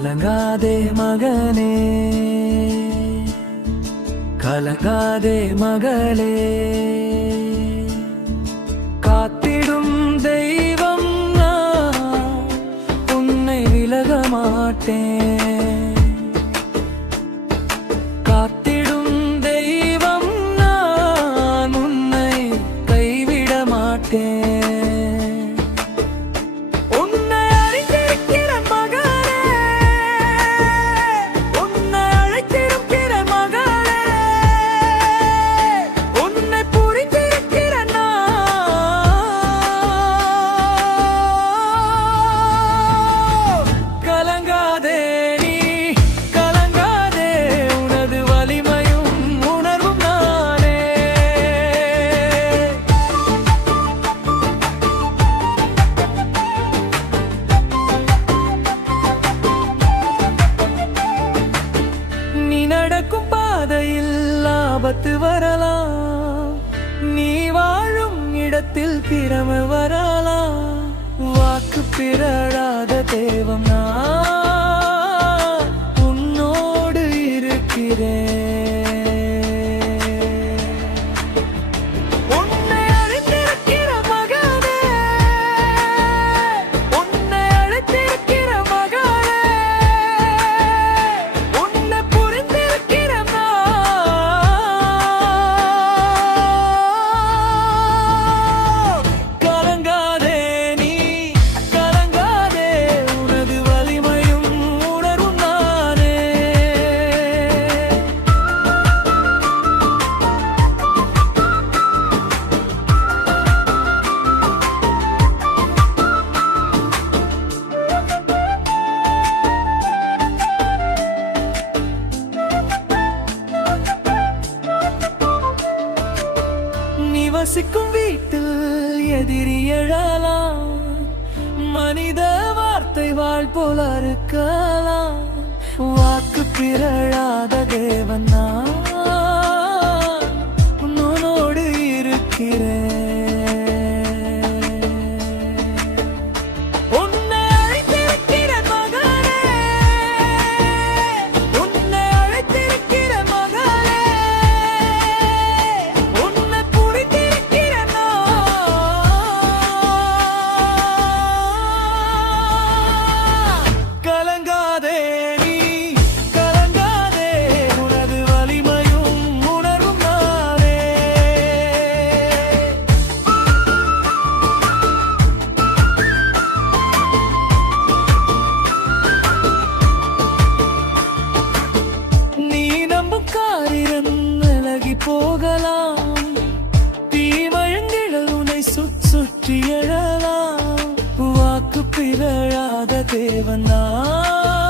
கலங்காதே மகனே, கலங்காதே மகளே, காத்திடும் தெய்வம் நான், உன்னை விலக மாட்டேன். காத்திடும் தெய்வம் நான், உன்னை கைவிட மாட்டேன். நடக்கும் பாதையில் ஆபத்து வரலாம், நீ வாழும் இடத்தில் பிரம வரலாம். வாக்கு பிறழாத தெய்வம் நான், உன்னோடு இருக்கிறேன். வசிக்கும் வீட்டில் எதிரி எழலாம், மனித வார்த்தை வாழ் போல இருக்கலாம். வாக்கு பிறழாத தேவன் நான், உன்னோடு இருக்கிறேன். போகலாம், தீவழங்கிழல் உன்னை சுற்றி எழலாம். வாக்கு பிறழாத தேவன் நான்.